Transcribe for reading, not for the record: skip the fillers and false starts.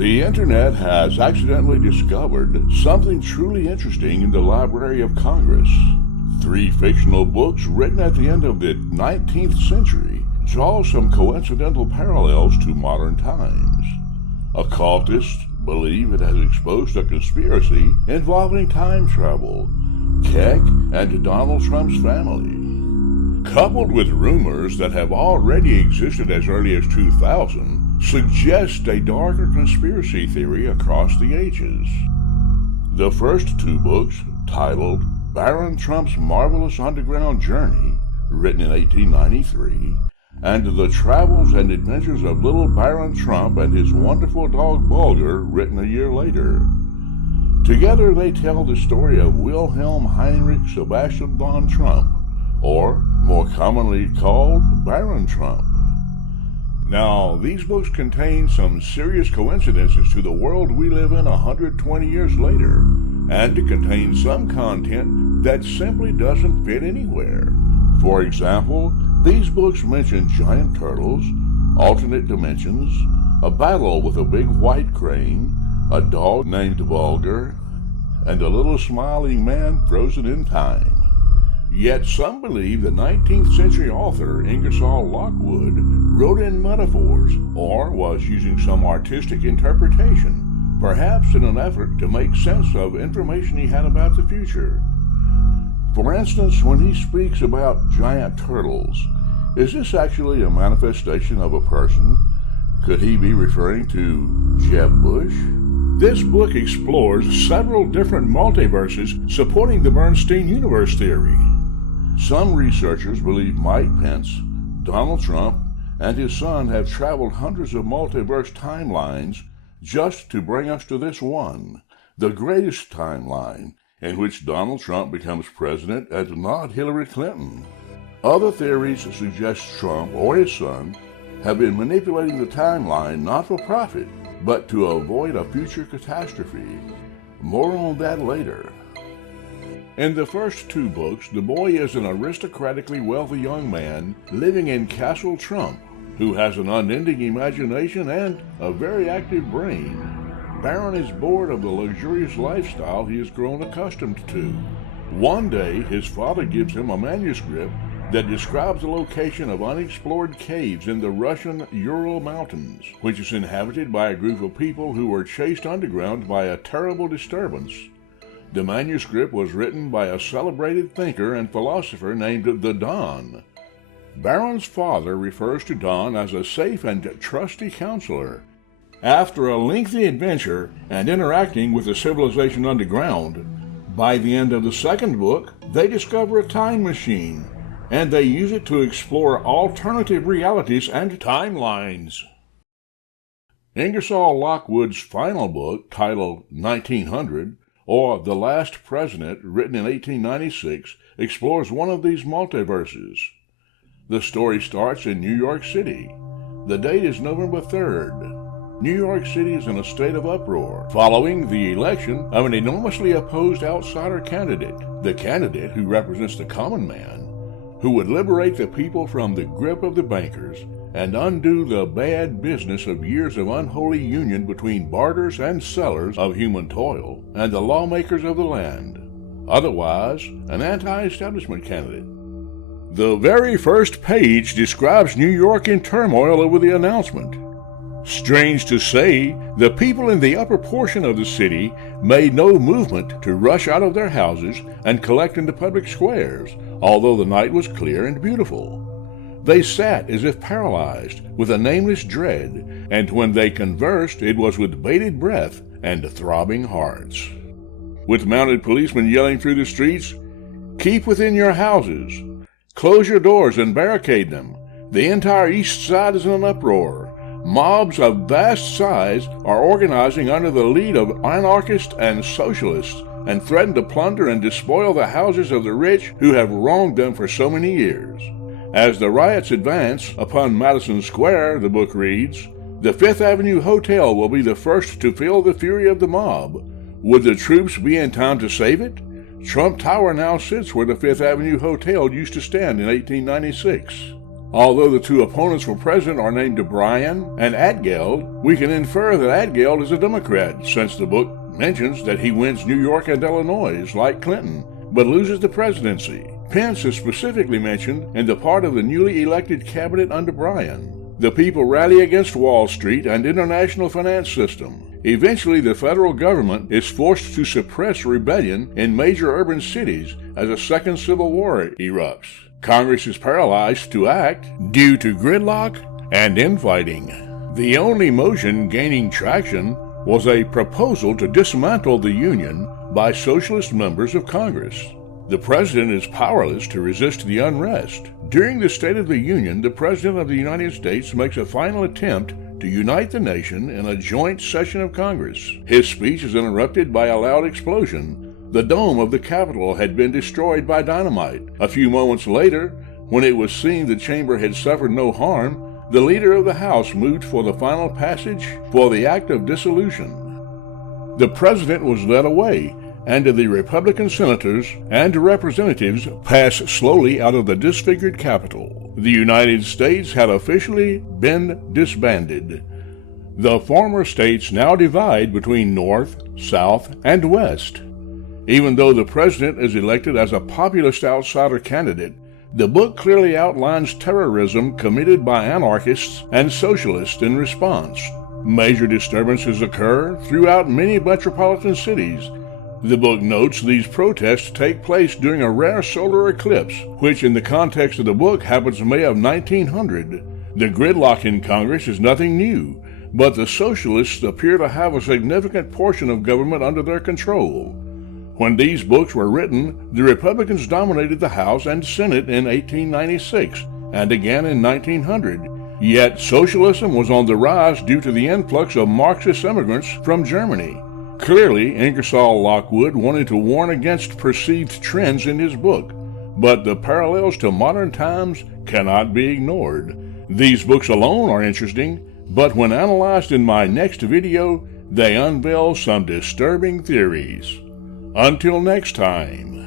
The internet has accidentally discovered something truly interesting in the Library of Congress. 3 fictional books written at the end of the 19th century draw some coincidental parallels to modern times. Occultists believe it has exposed a conspiracy involving time travel, Keck, and Donald Trump's family. Coupled with rumors that have already existed as early as 2000, suggest a darker conspiracy theory across the ages. The first 2 books, titled Barron Trump's Marvelous Underground Journey, written in 1893, and The Travels and Adventures of Little Barron Trump and His Wonderful Dog Bulger, written a year later. Together they tell the story of Wilhelm Heinrich Sebastian von Trump, or more commonly called Barron Trump. Now, these books contain some serious coincidences to the world we live in 120 years later, and contain some content that simply doesn't fit anywhere. For example, these books mention giant turtles, alternate dimensions, a battle with a big white crane, a dog named Bulger, and a little smiling man frozen in time. Yet some believe the 19th century author Ingersoll Lockwood wrote in metaphors or was using some artistic interpretation, perhaps in an effort to make sense of information he had about the future. For instance, when he speaks about giant turtles, is this actually a manifestation of a person? Could he be referring to Jeb Bush? This book explores several different multiverses supporting the Bernstein universe theory. Some researchers believe Mike Pence, Donald Trump, and his son have traveled hundreds of multiverse timelines just to bring us to this one, the greatest timeline, in which Donald Trump becomes president and not Hillary Clinton. Other theories suggest Trump or his son have been manipulating the timeline not for profit, but to avoid a future catastrophe. More on that later. In the first 2 books, the boy is an aristocratically wealthy young man living in Castle Trump, who has an unending imagination and a very active brain. Barron is bored of the luxurious lifestyle he has grown accustomed to. One day, his father gives him a manuscript that describes the location of unexplored caves in the Russian Ural Mountains, which is inhabited by a group of people who were chased underground by a terrible disturbance. The manuscript was written by a celebrated thinker and philosopher named the Don. Barron's father refers to Don as a safe and trusty counselor. After a lengthy adventure and interacting with the civilization underground, by the end of the second book, they discover a time machine, and they use it to explore alternative realities and timelines. Ingersoll Lockwood's final book, titled 1900, or The Last President, written in 1896, explores one of these multiverses. The story starts in New York City. The date is November 3rd. New York City is in a state of uproar, following the election of an enormously opposed outsider candidate, the candidate who represents the common man, who would liberate the people from the grip of the bankers and undo the bad business of years of unholy union between barters and sellers of human toil and the lawmakers of the land, otherwise an anti-establishment candidate. The very first page describes New York in turmoil over the announcement. Strange to say, the people in the upper portion of the city made no movement to rush out of their houses and collect in the public squares, although the night was clear and beautiful. They sat as if paralyzed with a nameless dread, and when they conversed, it was with bated breath and throbbing hearts. With mounted policemen yelling through the streets, "Keep within your houses! Close your doors and barricade them! The entire East Side is in an uproar! Mobs of vast size are organizing under the lead of anarchists and socialists and threaten to plunder and despoil the houses of the rich who have wronged them for so many years." As the riots advance upon Madison Square, the book reads, "The Fifth Avenue Hotel will be the first to feel the fury of the mob. Would the troops be in time to save it? Trump Tower now sits where the Fifth Avenue Hotel used to stand in 1896. Although the two opponents for president are named Bryan and Altgeld, we can infer that Altgeld is a Democrat, since the book mentions that he wins New York and Illinois like Clinton, but loses the presidency. Pence is specifically mentioned in the part of the newly elected cabinet under Bryan. The people rally against Wall Street and international finance system. Eventually, the federal government is forced to suppress rebellion in major urban cities as a second civil war erupts. Congress is paralyzed to act due to gridlock and infighting. The only motion gaining traction was a proposal to dismantle the Union by socialist members of Congress. The president is powerless to resist the unrest. During the State of the Union, the President of the United States makes a final attempt to unite the nation in a joint session of Congress. His speech is interrupted by a loud explosion. The dome of the Capitol had been destroyed by dynamite. A few moments later, when it was seen the chamber had suffered no harm, the leader of the House moved for the final passage for the act of dissolution. The president was led away, and the Republican senators and representatives passed slowly out of the disfigured Capitol. The United States had officially been disbanded. The former states now divide between North, South, and West. Even though the president is elected as a populist outsider candidate, the book clearly outlines terrorism committed by anarchists and socialists in response. Major disturbances occur throughout many metropolitan cities. The book notes these protests take place during a rare solar eclipse, which in the context of the book happens in May of 1900. The gridlock in Congress is nothing new, but the socialists appear to have a significant portion of government under their control. When these books were written, the Republicans dominated the House and Senate in 1896 and again in 1900. Yet socialism was on the rise due to the influx of Marxist immigrants from Germany. Clearly, Ingersoll Lockwood wanted to warn against perceived trends in his book, but the parallels to modern times cannot be ignored. These books alone are interesting, but when analyzed in my next video, they unveil some disturbing theories. Until next time.